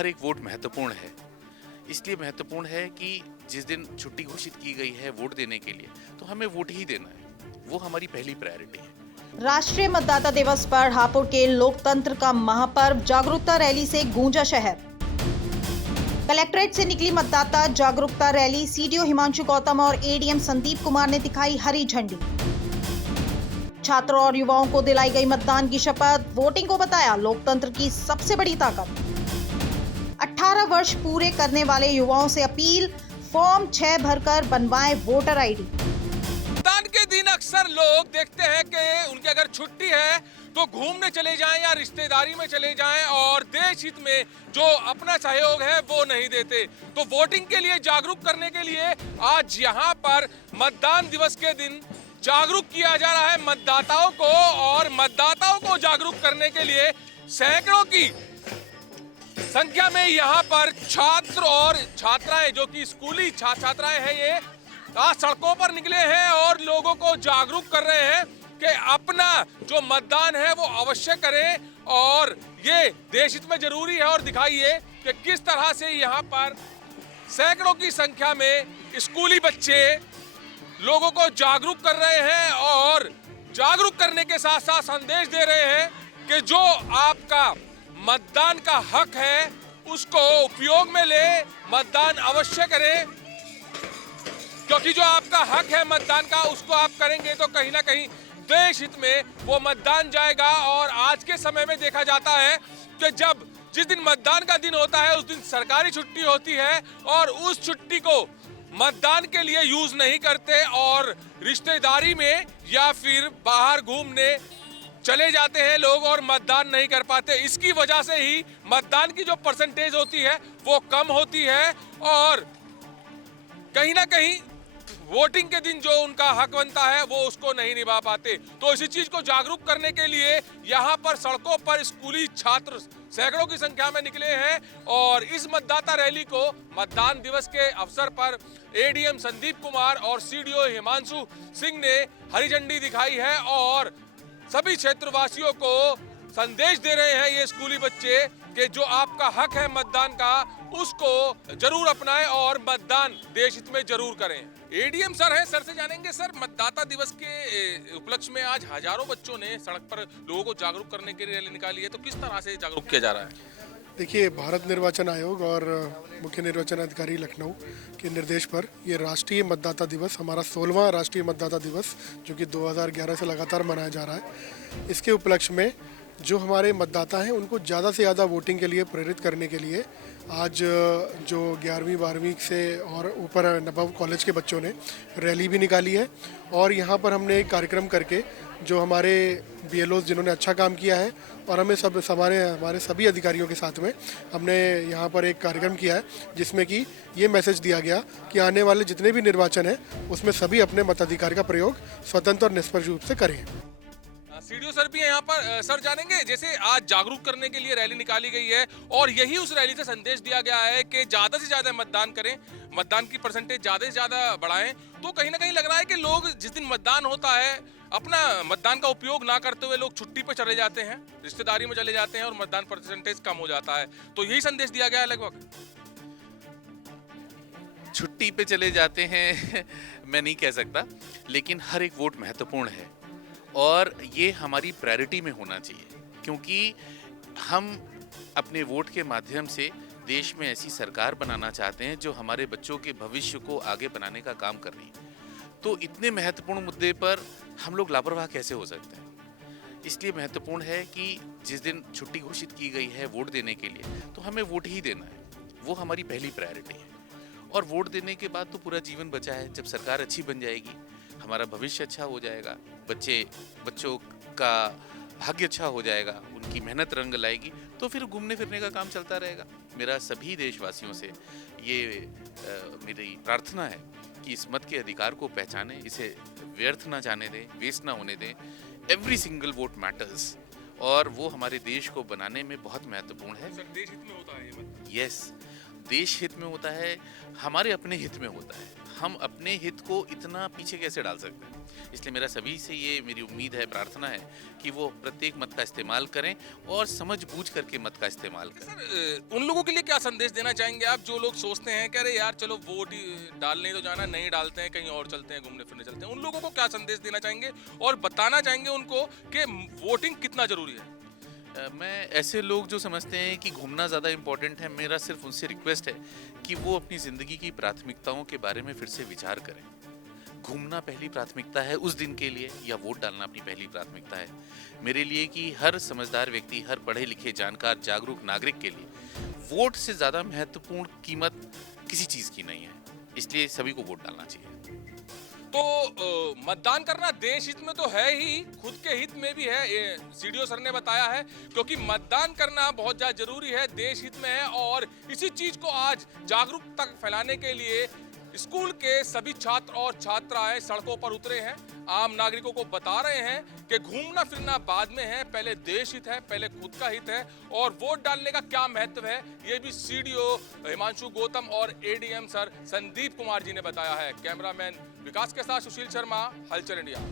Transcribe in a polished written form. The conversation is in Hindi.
हर एक वोट महत्वपूर्ण है। इसलिए महत्वपूर्ण है कि जिस दिन छुट्टी घोषित की गई है वोट देने के लिए, तो हमें वोट ही देना है। वो हमारी पहली प्रायोरिटी है। राष्ट्रीय मतदाता दिवस पर हापुड़ के लोकतंत्र का महापर्व जागरूकता रैली से गूंजा शहर। कलेक्ट्रेट से निकली मतदाता जागरूकता रैली, सीडीओ हिमांशु गौतम और एडीएम संदीप कुमार ने दिखाई हरी झंडी। छात्रों और युवाओं को दिलाई गई मतदान की शपथ, वोटिंग को बताया लोकतंत्र की सबसे बड़ी ताकत। 18 वर्ष पूरे करने वाले युवाओं से अपील, फॉर्म 6 भरकर बनवाएं वोटर आईडी। मतदान के दिन अक्सर लोग देखते हैं कि उनकी अगर छुट्टी है तो घूमने चले जाएं या रिश्तेदारी में चले जाएं और देश हित में जो अपना सहयोग है वो नहीं देते। तो वोटिंग के लिए जागरूक करने के लिए आज यहाँ पर मतदान दिवस के दिन जागरूक किया जा रहा है मतदाताओं को, और मतदाताओं को जागरूक करने के लिए सैकड़ों की संख्या में यहाँ पर छात्र और छात्राएं, जो कि स्कूली छात्राएं हैं, ये आज सड़कों पर निकले हैं और लोगों को जागरूक कर रहे हैं कि अपना जो मतदान है वो अवश्य करें और ये देश हित में जरूरी है। और दिखाइए कि किस तरह से यहाँ पर सैकड़ों की संख्या में स्कूली बच्चे लोगों को जागरूक कर रहे हैं और जागरूक करने के साथ साथ संदेश दे रहे हैं कि जो आपका मतदान का हक है उसको उपयोग में ले, मतदान अवश्य करें, क्योंकि जो आपका हक है मतदान का उसको आप करेंगे तो कहीं ना कहीं देश हित में वो मतदान जाएगा। और आज के समय में देखा जाता है कि जिस दिन मतदान का दिन होता है उस दिन सरकारी छुट्टी होती है और उस छुट्टी को मतदान के लिए यूज नहीं करते और रिश्तेदारी में या फिर बाहर घूमने चले जाते हैं लोग और मतदान नहीं कर पाते। इसकी वजह से ही मतदान की जो परसेंटेज होती है वो कम होती है और कहीं ना कहीं वोटिंग के दिन जो उनका हक बनता है वो उसको नहीं निभा पाते। तो इसी चीज को जागरूक करने के लिए यहाँ पर सड़कों पर स्कूली छात्र सैकड़ों की संख्या में निकले हैं और इस मतदाता रैली को मतदान दिवस के अवसर पर एडीएम संदीप कुमार और सीडीओ हिमांशु सिंह ने हरी झंडी दिखाई है और सभी क्षेत्रवासियों को संदेश दे रहे हैं ये स्कूली बच्चे कि जो आपका हक है मतदान का उसको जरूर अपनाएं और मतदान देश हित में जरूर करें। एडीएम सर हैं, सर से जानेंगे। सर, मतदाता दिवस के उपलक्ष्य में आज हजारों बच्चों ने सड़क पर लोगों को जागरूक करने के लिए रैली निकाली है, तो किस तरह से जागरूक किया जा रहा है? देखिए, भारत निर्वाचन आयोग और मुख्य निर्वाचन अधिकारी लखनऊ के निर्देश पर ये राष्ट्रीय मतदाता दिवस, हमारा 16वां राष्ट्रीय मतदाता दिवस जो कि 2011 से लगातार मनाया जा रहा है, इसके उपलक्ष्य में जो हमारे मतदाता हैं उनको ज़्यादा से ज़्यादा वोटिंग के लिए प्रेरित करने के लिए आज जो 11वीं 12वीं से और ऊपर नवम कॉलेज के बच्चों ने रैली भी निकाली है। और यहाँ पर हमने एक कार्यक्रम करके जो हमारे बीएलओ जिन्होंने अच्छा काम किया है और हमें हमारे सभी अधिकारियों के साथ में हमने यहाँ पर एक कार्यक्रम किया है जिसमें कि ये मैसेज दिया गया कि आने वाले जितने भी निर्वाचन हैं उसमें सभी अपने मताधिकार का प्रयोग स्वतंत्र और निष्पक्ष रूप से करें। सीडीओ सर भी है यहाँ पर। सर, जानेंगे, जैसे आज जागरूक करने के लिए रैली निकाली गई है और यही उस रैली से संदेश दिया गया है कि ज्यादा से ज्यादा मतदान करें, मतदान की परसेंटेज ज्यादा से ज्यादा बढ़ाएं, तो कहीं ना कहीं लग रहा है कि लोग जिस दिन मतदान होता है अपना मतदान का उपयोग ना करते हुए लोग छुट्टी पे चले जाते हैं, रिश्तेदारी में चले जाते हैं और मतदान परसेंटेज कम हो जाता है। तो यही संदेश दिया गया है लगभग। छुट्टी पे चले जाते हैं मैं नहीं कह सकता, लेकिन हर एक वोट महत्वपूर्ण है और ये हमारी प्रायोरिटी में होना चाहिए, क्योंकि हम अपने वोट के माध्यम से देश में ऐसी सरकार बनाना चाहते हैं जो हमारे बच्चों के भविष्य को आगे बनाने का काम कर रही है। तो इतने महत्वपूर्ण मुद्दे पर हम लोग लापरवाह कैसे हो सकते हैं? इसलिए महत्वपूर्ण है कि जिस दिन छुट्टी घोषित की गई है वोट देने के लिए, तो हमें वोट ही देना है। वो हमारी पहली प्रायोरिटी है। और वोट देने के बाद तो पूरा जीवन बचा है। जब सरकार अच्छी बन जाएगी, हमारा भविष्य अच्छा हो जाएगा, बच्चों का भाग्य अच्छा हो जाएगा, उनकी मेहनत रंग लाएगी, तो फिर घूमने फिरने का काम चलता रहेगा। मेरा सभी देशवासियों से ये मेरी प्रार्थना है कि इस मत के अधिकार को पहचानें, इसे व्यर्थ ना जाने दें, वेस्ट ना होने दें। एवरी सिंगल वोट मैटर्स और वो हमारे देश को बनाने में बहुत महत्वपूर्ण है। सर, देश हित में होता है ये मत? यस, देश हित में होता है, हमारे अपने हित में होता है। हम अपने हित को इतना पीछे कैसे डाल सकते हैं। इसलिए मेरा सभी से ये मेरी उम्मीद है, प्रार्थना है कि वो प्रत्येक मत का इस्तेमाल करें और समझ बूझ करके मत का इस्तेमाल करें। सर, उन लोगों के लिए क्या संदेश देना चाहेंगे आप जो लोग सोचते हैं कि अरे यार चलो वोट डालने तो जाना, नहीं डालते हैं, कहीं और चलते हैं, घूमने फिरने चलते हैं, उन लोगों को क्या संदेश देना चाहेंगे और बताना चाहेंगे उनको कि वोटिंग कितना जरूरी है? मैं ऐसे लोग जो समझते हैं कि घूमना ज़्यादा इम्पोर्टेंट है, मेरा सिर्फ उनसे रिक्वेस्ट है कि वो अपनी ज़िंदगी की प्राथमिकताओं के बारे में फिर से विचार करें। घूमना पहली प्राथमिकता है उस दिन के लिए, या वोट डालना अपनी पहली प्राथमिकता है मेरे लिए कि हर समझदार व्यक्ति, हर पढ़े लिखे जानकार जागरूक नागरिक के लिए वोट से ज़्यादा महत्वपूर्ण कीमत किसी चीज़ की नहीं है। इसलिए सभी को वोट डालना चाहिए। तो मतदान करना देश हित में तो है ही, खुद के हित में भी है, ये सीडीओ सर ने बताया है, क्योंकि मतदान करना बहुत ज्यादा जरूरी है, देश हित में है। और इसी चीज को आज जागरूकता फैलाने के लिए स्कूल के सभी छात्र और छात्राएं सड़कों पर उतरे हैं, आम नागरिकों को बता रहे हैं कि घूमना फिरना बाद में है, पहले देश हित है, पहले खुद का हित है और वोट डालने का क्या महत्व है, ये भी सीडीओ हिमांशु गौतम और एडीएम सर संदीप कुमार जी ने बताया है। कैमरामैन विकास के साथ सुशील शर्मा, हलचल इंडिया।